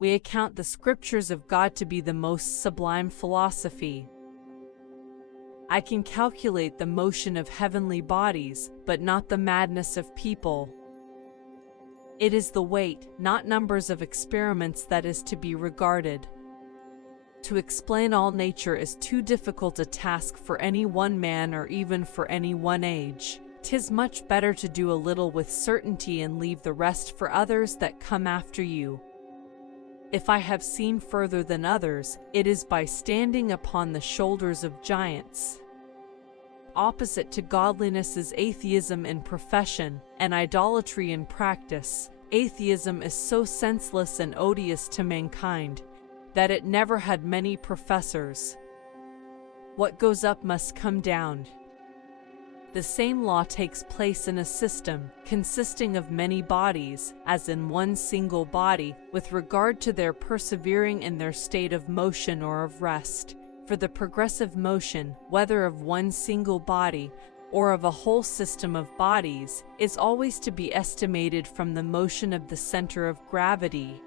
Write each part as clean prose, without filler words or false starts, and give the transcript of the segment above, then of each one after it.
We account the scriptures of God to be the most sublime philosophy. I can calculate the motion of heavenly bodies, but not the madness of people. It is the weight, not numbers of experiments that is to be regarded. To explain all nature is too difficult a task for any one man or even for any one age. 'Tis much better to do a little with certainty and leave the rest for others that come after you. If I have seen further than others, it is by standing upon the shoulders of giants. Opposite to godliness is atheism in profession, and idolatry in practice. Atheism is so senseless and odious to mankind, that it never had many professors. What goes up must come down. The same law takes place in a system, consisting of many bodies, as in one single body, with regard to their persevering in their state of motion or of rest. For the progressive motion, whether of one single body, or of a whole system of bodies, is always to be estimated from the motion of the center of gravity.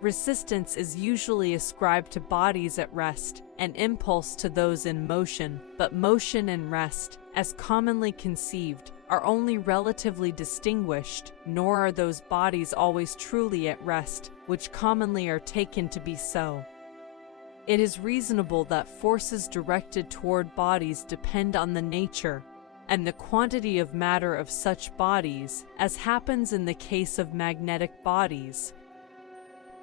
Resistance is usually ascribed to bodies at rest, and impulse to those in motion, but motion and rest, as commonly conceived, are only relatively distinguished, nor are those bodies always truly at rest, which commonly are taken to be so. It is reasonable that forces directed toward bodies depend on the nature and the quantity of matter of such bodies, as happens in the case of magnetic bodies.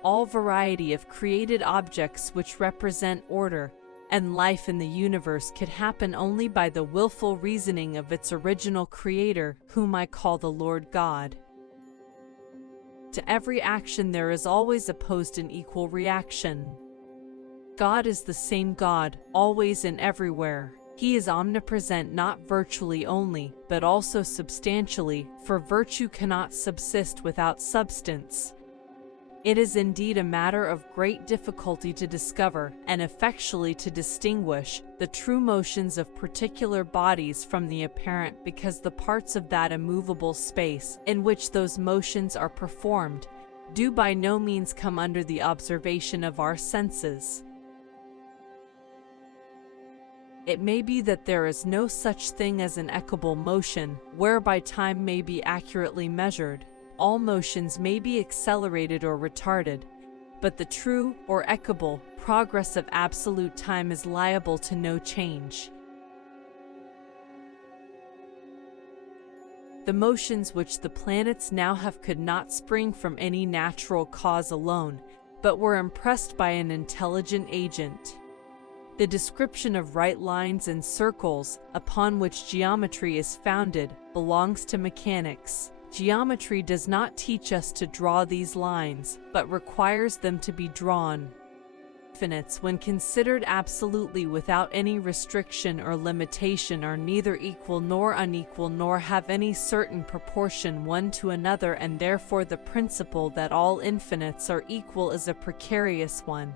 All variety of created objects which represent order and life in the universe could happen only by the willful reasoning of its original creator, whom I call the Lord God. To every action there is always opposed an equal reaction. God is the same God, always and everywhere. He is omnipresent not virtually only, but also substantially, for virtue cannot subsist without substance. It is indeed a matter of great difficulty to discover, and effectually to distinguish, the true motions of particular bodies from the apparent, because the parts of that immovable space, in which those motions are performed, do by no means come under the observation of our senses. It may be that there is no such thing as an equable motion, whereby time may be accurately measured. All motions may be accelerated or retarded, but the true, or equable, progress of absolute time is liable to no change. The motions which the planets now have could not spring from any natural cause alone, but were impressed by an intelligent agent. The description of right lines and circles, upon which geometry is founded, belongs to mechanics. Geometry does not teach us to draw these lines, but requires them to be drawn. Infinites, when considered absolutely without any restriction or limitation, are neither equal nor unequal, nor have any certain proportion one to another, and therefore the principle that all infinites are equal is a precarious one.